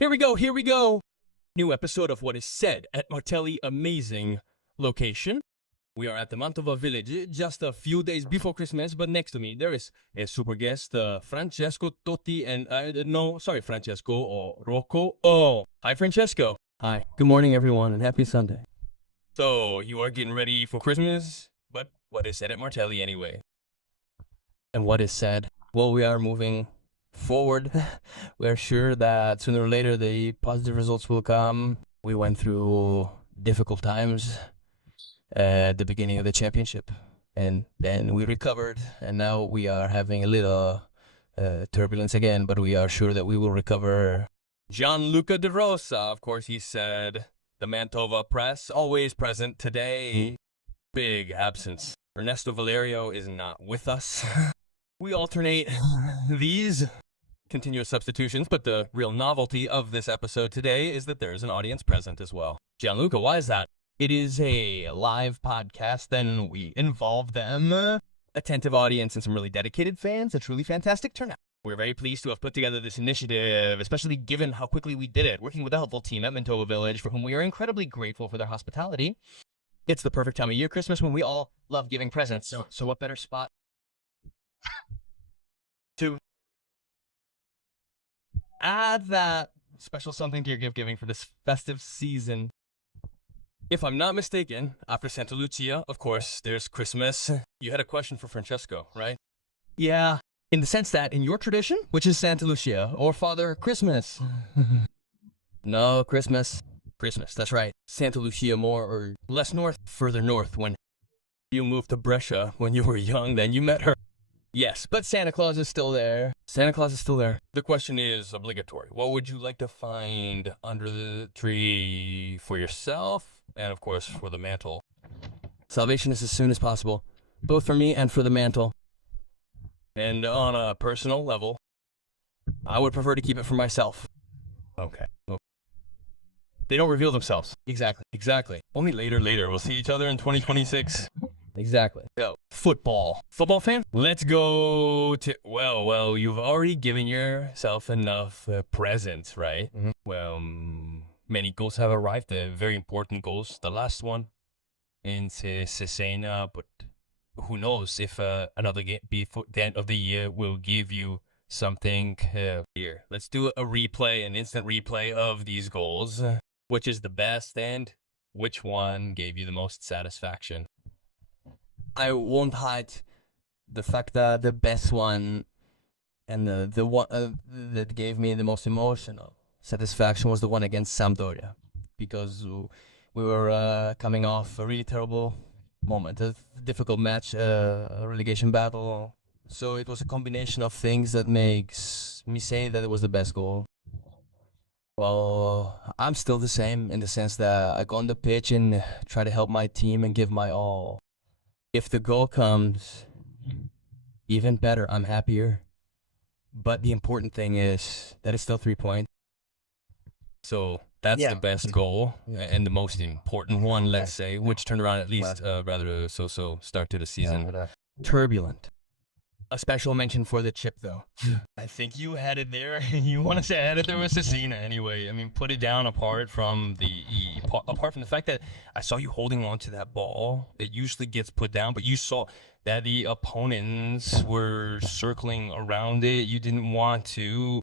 Here we go, here we go. New episode of What is Said at Martelli amazing location. We are at the Mantova village just a few days before Christmas, but next to me there is a super guest, Francesco Totti, and Francesco or Rocco. Oh, hi Francesco. Hi, good morning everyone and happy Sunday. So, you are getting ready for Christmas, but what is said at Martelli anyway? And what is said? Well, we are moving forward. We are sure that sooner or later the positive results will come. We went through difficult times at the beginning of the championship, and then we recovered, and now we are having a little turbulence again, but we are sure that we will recover. Gianluca de Rosa, of course, he said. The Mantova press, always present today. Big absence. Ernesto Valerio is not with us. We alternate these continuous substitutions, but the real novelty of this episode today is that there is an audience present as well. Gianluca, why is that? It is a live podcast, then we involve them. Attentive audience and some really dedicated fans, a truly fantastic turnout. We're very pleased to have put together this initiative, especially given how quickly we did it, working with a helpful team at Mantova Village, for whom we are incredibly grateful for their hospitality. It's the perfect time of year, Christmas, when we all love giving presents. So what better spot to add that special something to your gift giving for this festive season? If I'm not mistaken, after Santa Lucia, of course, there's Christmas. You had a question for Francesco, right? Yeah, in the sense that in your tradition, which is Santa Lucia, or Father Christmas. No, Christmas. Christmas, that's right. Santa Lucia more or less north, further north. When you moved to Brescia when you were young, then you met her. Yes, but Santa Claus is still there. Santa Claus is still there. The question is obligatory. What would you like to find under the tree for yourself and, of course, for the mantle? Salvation is as soon as possible, both for me and for the mantle. And on a personal level, I would prefer to keep it for myself. Okay. They don't reveal themselves. Exactly. Only later. We'll see each other in 2026. Exactly. So, football. Football fan? Let's go to... Well, you've already given yourself enough presents, right? Mm-hmm. Well, many goals have arrived. Very important goals. The last one in Cesena, but who knows if another game before the end of the year will give you something here. Let's do an instant replay of these goals. Which is the best and which one gave you the most satisfaction? I won't hide the fact that the best one and the one that gave me the most emotional satisfaction was the one against Sampdoria, because we were coming off a really terrible moment, a difficult match, a relegation battle. So it was a combination of things that makes me say that it was the best goal. Well, I'm still the same in the sense that I go on the pitch and try to help my team and give my all. If the goal comes, even better, I'm happier. But the important thing is that it's still 3 points. So that's the best goal and the most important one, let's say, which turned around at least rather so start to the season. Turbulent. A special mention for the chip, though. I think you had it there. You want to say I had it there with Cecina anyway. I mean, put it down apart from the fact that I saw you holding on to that ball. It usually gets put down, but you saw that the opponents were circling around it. You didn't want to.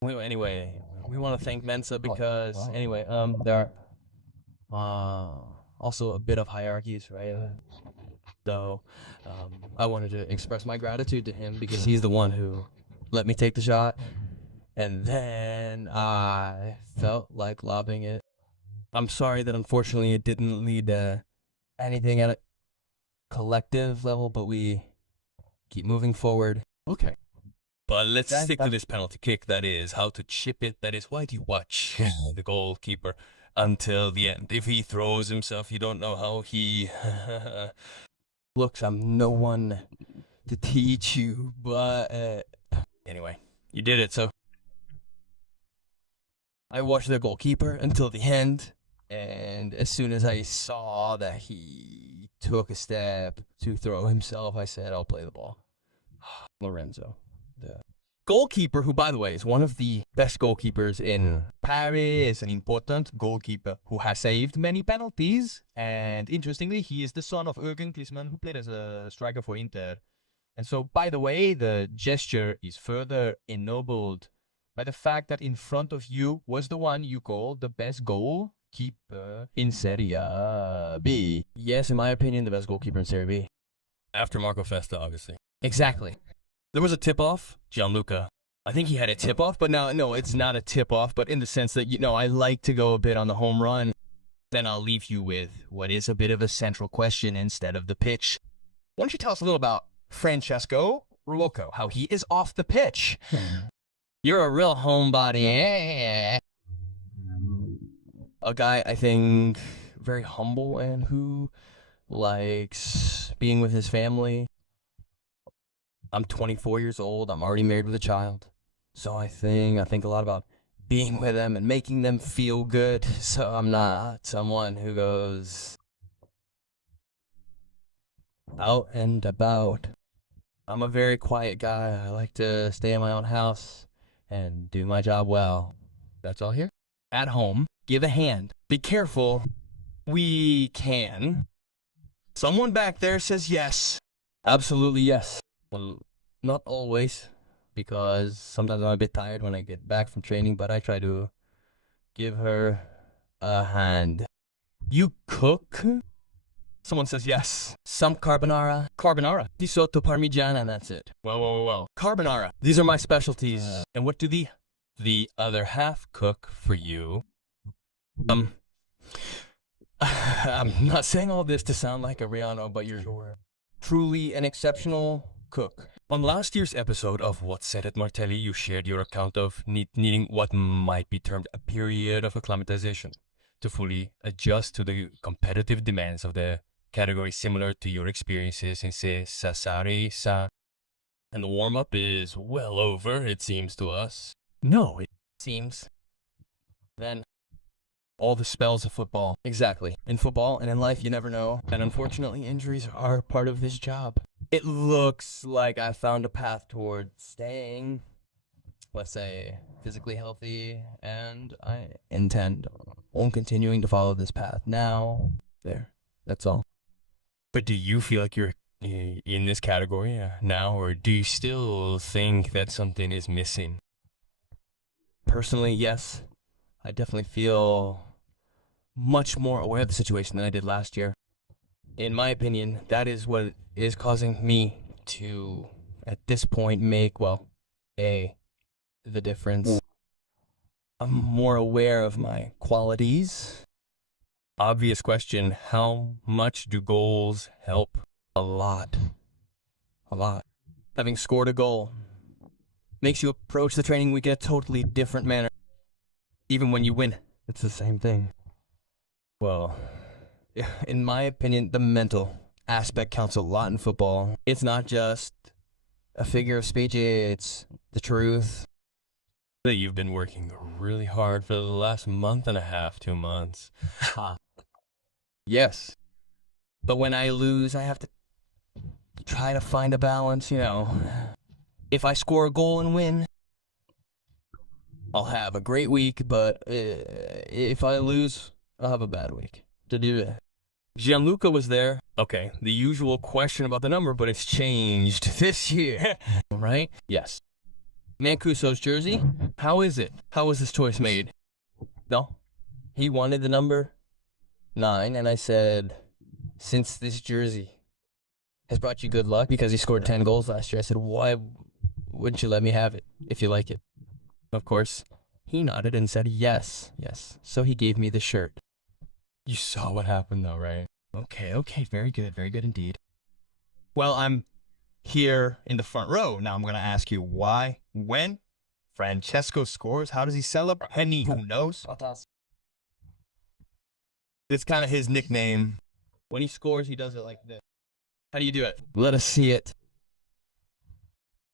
Well, anyway, we want to thank Mensa because, there are also a bit of hierarchies, right? So I wanted to express my gratitude to him because he's the one who let me take the shot. And then I felt like lobbing it. I'm sorry that unfortunately it didn't lead to anything at a collective level, but we keep moving forward. Okay. But let's stick to this penalty kick, that is how to chip it. That is, why do you watch the goalkeeper until the end? If he throws himself, you don't know how he... Looks, I'm no one to teach you, but anyway, you did it, so I watched the goalkeeper until the end, and as soon as I saw that he took a step to throw himself, I said, I'll play the ball. Lorenzo, the goalkeeper, who, by the way, is one of the best goalkeepers in Paris, an important goalkeeper who has saved many penalties. And interestingly, he is the son of Jürgen Klinsmann, who played as a striker for Inter. And so, by the way, the gesture is further ennobled by the fact that in front of you was the one you call the best goalkeeper in Serie B. Yes, in my opinion, the best goalkeeper in Serie B. After Marco Festa, obviously. Exactly. There was a tip-off, Gianluca. I think he had a tip-off, but no, it's not a tip-off, but in the sense that, I like to go a bit on the home run. Then I'll leave you with what is a bit of a central question instead of the pitch. Why don't you tell us a little about Francesco Rocco, how he is off the pitch? You're a real homebody. A guy, I think, very humble and who likes being with his family. I'm 24 years old. I'm already married with a child. So I think a lot about being with them and making them feel good. So I'm not someone who goes out and about. I'm a very quiet guy. I like to stay in my own house and do my job well. That's all here. At home, give a hand. Be careful. We can. Someone back there says yes. Absolutely yes. Well, not always, because sometimes I'm a bit tired when I get back from training, but I try to give her a hand. You cook? Someone says yes. Some carbonara. Carbonara. Risotto parmigiana, and that's it. Well. Carbonara. These are my specialties. And what do the other half cook for you? I'm not saying all this to sound like a Rihanna, but you're truly an exceptional cook. On last year's episode of What's Said at Martelli, you shared your account of needing what might be termed a period of acclimatization to fully adjust to the competitive demands of the category, similar to your experiences in, say, Sassari, Sa. And the warm-up is well over, it seems to us. No, it seems. Then all the spells of football. Exactly. In football and in life, you never know. And unfortunately, injuries are part of this job. It looks like I found a path toward staying, let's say, physically healthy, and I intend on continuing to follow this path now. There. That's all. But do you feel like you're in this category now, or do you still think that something is missing? Personally, yes. I definitely feel much more aware of the situation than I did last year. In my opinion, that is what is causing me to, at this point, make, the difference. I'm more aware of my qualities. Obvious question, how much do goals help? A lot. Having scored a goal makes you approach the training week in a totally different manner. Even when you win, it's the same thing. Well, in my opinion, the mental aspect counts a lot in football. It's not just a figure of speech, it's the truth. That you've been working really hard for the last month and a half, 2 months. Yes. But when I lose, I have to try to find a balance, If I score a goal and win, I'll have a great week, but if I lose, I'll have a bad week. To do it. Gianluca was there. Okay, the usual question about the number, but it's changed this year. Right? Yes. Mancuso's jersey, how is it? How was this choice made? No. He wanted the number 9, and I said, since this jersey has brought you good luck because he scored 10 goals last year, I said, why wouldn't you let me have it if you like it? Of course, he nodded and said yes. So he gave me the shirt. You saw what happened though, right? Okay, very good indeed. Well, I'm here in the front row. Now I'm going to ask you why, when Francesco scores, how does he celebrate? Henny, who knows? It's kind of his nickname. When he scores, he does it like this. How do you do it? Let us see it.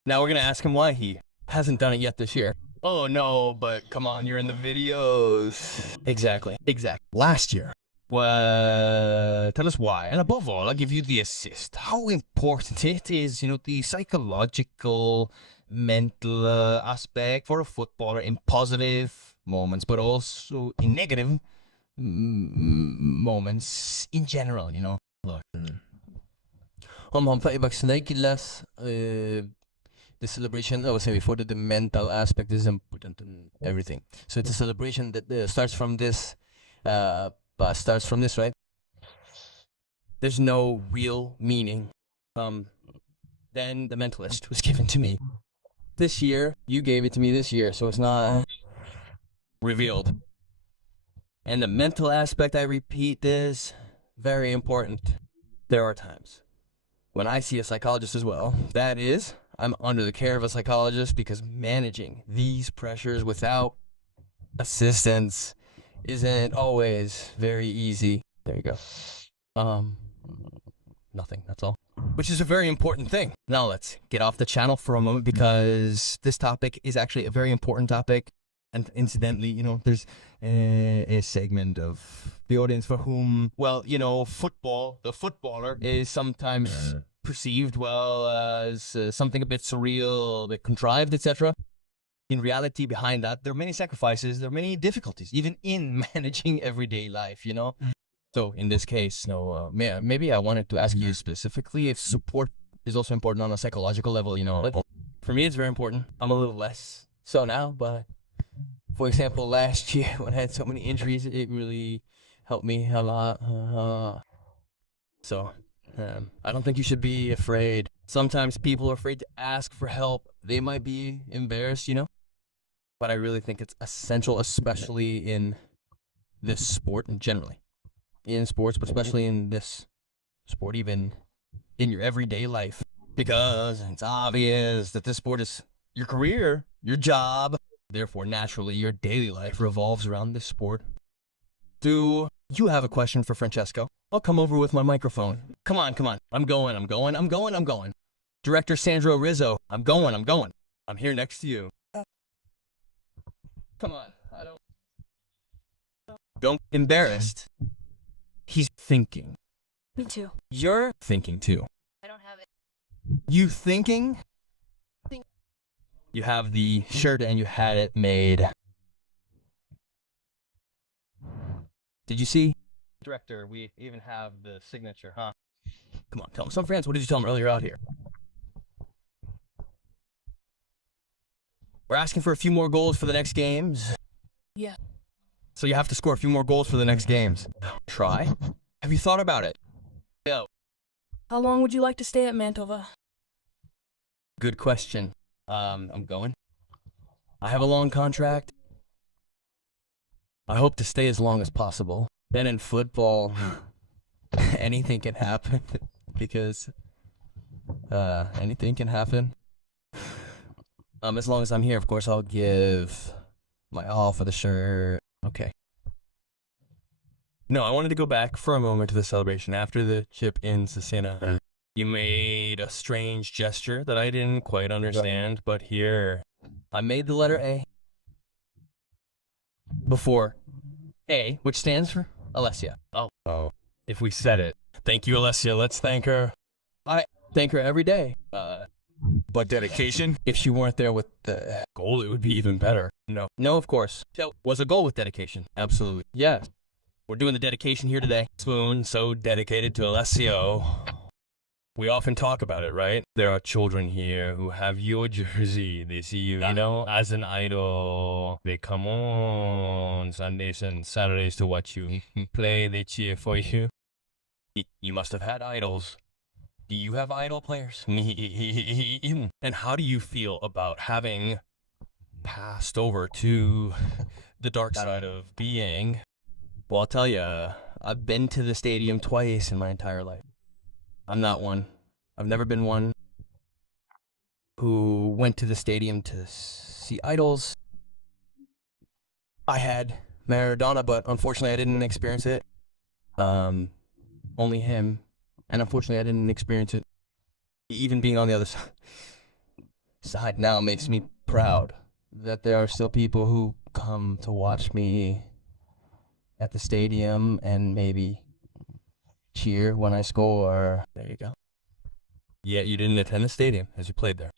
Now we're going to ask him why he hasn't done it yet this year. Oh, no, but come on, you're in the videos. Exactly. Last year, Well, tell us why. And above all, I'll give you the assist. How important it is, the psychological, mental aspect for a footballer in positive moments, but also in negative moments in general, Look. هم less the celebration, I was saying before, that the mental aspect is important in everything. So it's a celebration that starts from this, right? There's no real meaning. Then the mentalist was given to me this year. You gave it to me this year, so it's not revealed. And the mental aspect, I repeat, is very important. There are times when I see a psychologist as well. That is, I'm under the care of a psychologist, because managing these pressures without assistance isn't always very easy. There you go. Nothing, that's all. Which is a very important thing. Now let's get off the channel for a moment, because this topic is actually a very important topic. And incidentally, there's a segment of the audience for whom, football, the footballer, is sometimes perceived, as something a bit surreal, a bit contrived, etc. In reality, behind that, there are many sacrifices, there are many difficulties, even in managing everyday life, So in this case, maybe I wanted to ask you specifically if support is also important on a psychological level, For me, it's very important. I'm a little less so now, but for example, last year when I had so many injuries, it really helped me a lot. So I don't think you should be afraid. Sometimes people are afraid to ask for help. They might be embarrassed, But I really think it's essential, especially in this sport and generally. In sports, but especially in this sport, even in your everyday life. Because it's obvious that this sport is your career, your job. Therefore, naturally, your daily life revolves around this sport. Do you have a question for Francesco? I'll come over with my microphone. Come on. I'm going. Director Sandro Rizzo, I'm going. I'm here next to you. Come on, don't embarrassed. He's thinking. Me too. You're thinking too. I don't have it. You thinking? You have the shirt and you had it made. Did you see? Director, we even have the signature, huh? Come on, tell them. Some friends, what did you tell them earlier out here? We're asking for a few more goals for the next games. Yeah. So you have to score a few more goals for the next games. Try. Have you thought about it? Yo. How long would you like to stay at Mantova? Good question. I'm going. I have a long contract. I hope to stay as long as possible. Then in football, anything can happen because anything can happen. As long as I'm here, of course, I'll give my all for the shirt. Okay. No, I wanted to go back for a moment to the celebration after the chip in Cesena. You made a strange gesture that I didn't quite understand, but here I made the letter A before A, which stands for Alessia. Oh. If we said it. Thank you, Alessia. Let's thank her. I thank her every day. But dedication? If she weren't there with the goal, it would be even better. No, of course. So, was a goal with dedication. Absolutely. Yes. We're doing the dedication here today. Spoon, so dedicated to Alessio. We often talk about it, right? There are children here who have your jersey. They see you, as an idol. They come on Sundays and Saturdays to watch you play. They cheer for you. You must have had idols. Do you have idol players? And how do you feel about having passed over to the dark side of being? Well, I'll tell you, I've been to the stadium twice in my entire life. I'm not one. I've never been one who went to the stadium to see idols. I had Maradona, but unfortunately I didn't experience it. Only him. And unfortunately I didn't experience it. Even being on the other side now makes me proud that there are still people who come to watch me at the stadium and maybe cheer when I score. There you go. Yeah, you didn't attend the stadium as you played there.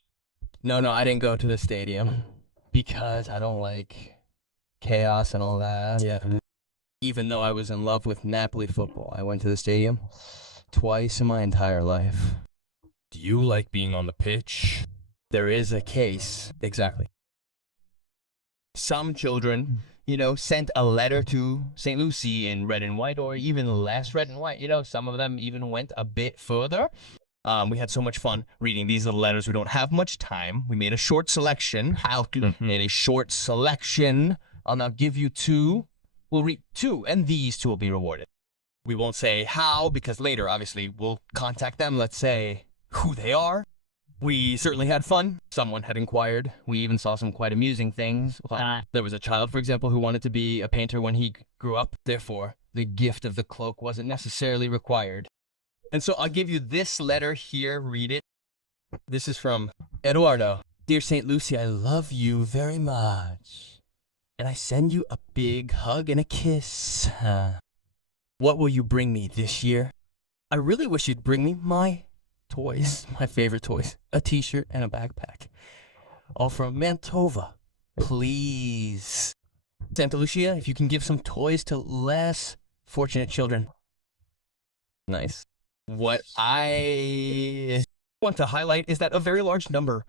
No, I didn't go to the stadium because I don't like chaos and all that. Yeah. Even though I was in love with Napoli football, I went to the stadium twice in my entire life. Do you like being on the pitch? There is a case. Exactly. Some children, sent a letter to St. Lucie in red and white, or even less red and white. Some of them even went a bit further. We had so much fun reading these little letters. We don't have much time. We made a short selection. Made a short selection. I'll now give you two. We'll read two, and these two will be rewarded. We won't say how, because later, obviously, we'll contact them. Let's say who they are. We certainly had fun. Someone had inquired. We even saw some quite amusing things. There was a child, for example, who wanted to be a painter when he grew up. Therefore, the gift of the cloak wasn't necessarily required. And so I'll give you this letter here. Read it. This is from Eduardo. Dear St. Lucie, I love you very much. And I send you a big hug and a kiss. What will you bring me this year? I really wish you'd bring me my toys, my favorite toys, a t-shirt and a backpack. All from Mantova. Please. Santa Lucia, if you can give some toys to less fortunate children. Nice. What I want to highlight is that a very large number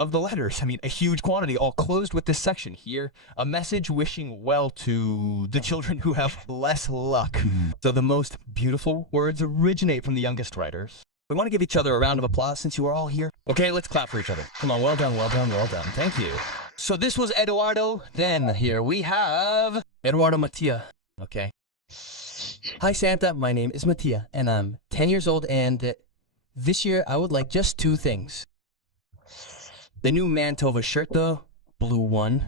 of the letters, a huge quantity, all closed with this section here. A message wishing well to the children who have less luck. So the most beautiful words originate from the youngest writers. We want to give each other a round of applause since you are all here. Okay, let's clap for each other. Come on, well done, well done, well done. Thank you. So this was Eduardo. Then here we have Eduardo Mattia. Okay. Hi Santa, my name is Mattia, and I'm 10 years old, and this year I would like just two things. The new Mantova shirt, the blue one,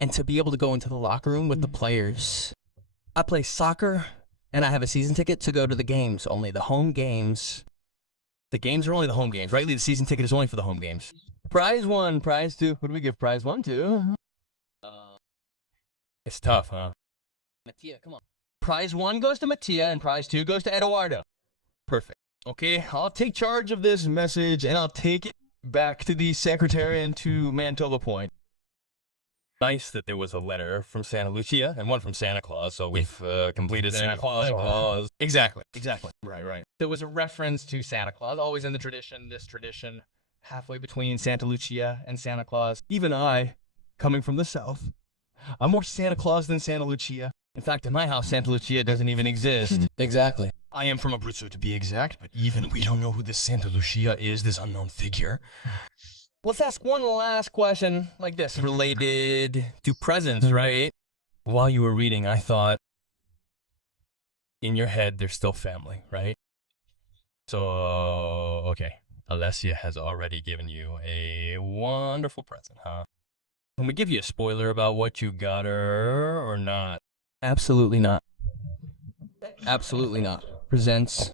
and to be able to go into the locker room with the players. I play soccer, and I have a season ticket to go to the games, only the home games. The games are only the home games, right? The season ticket is only for the home games. Prize one, prize two. What do we give prize one to? It's tough, huh? Mattia, come on. Prize one goes to Mattia, and prize two goes to Eduardo. Perfect. Okay, I'll take charge of this message, and I'll take it back to the secretary and to Mantova Point. Nice that there was a letter from Santa Lucia and one from Santa Claus, so we've completed Santa Claus. Exactly. Right. There was a reference to Santa Claus, always in the tradition, this tradition, halfway between Santa Lucia and Santa Claus. Even I, coming from the South, I'm more Santa Claus than Santa Lucia. In fact, in my house, Santa Lucia doesn't even exist. Exactly. I am from Abruzzo to be exact, but even we don't know who this Santa Lucia is, this unknown figure. Let's ask one last question like this, related to presents, right? While you were reading, I thought, in your head, they're still family, right? So, okay, Alessia has already given you a wonderful present, huh? Can we give you a spoiler about what you got her, or not? Absolutely not. Absolutely not. Presents.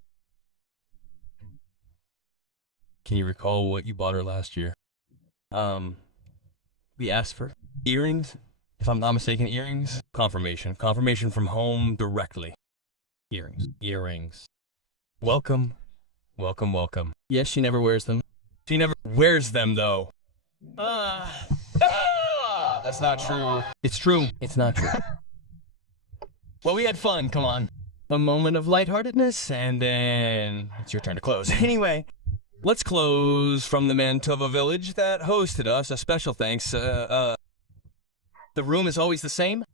Can you recall what you bought her last year? We asked for earrings, if I'm not mistaken, earrings. Confirmation from home directly. Earrings. Welcome. Yes, she never wears them. She never wears them, though. That's not true. It's true. It's not true. Well, we had fun, come on. A moment of lightheartedness, and then it's your turn to close. Anyway, let's close from the Mantova village that hosted us. A special thanks. The room is always the same.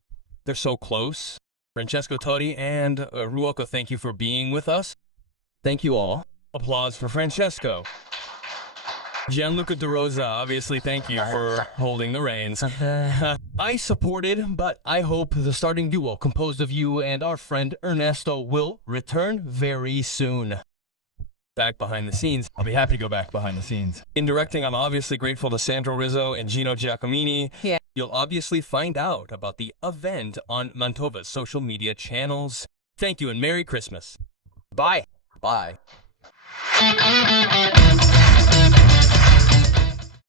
They're so close. Francesco Totti and Ruoko, thank you for being with us. Thank you all. Applause for Francesco. Gianluca De Rosa, obviously, thank you for holding the reins. I supported, but I hope the starting duo composed of you and our friend Ernesto will return very soon. Back behind the scenes. I'll be happy to go back behind the scenes. In directing, I'm obviously grateful to Sandro Rizzo and Gino Giacomini. Yeah. You'll obviously find out about the event on Mantova's social media channels. Thank you and Merry Christmas. Bye. Bye.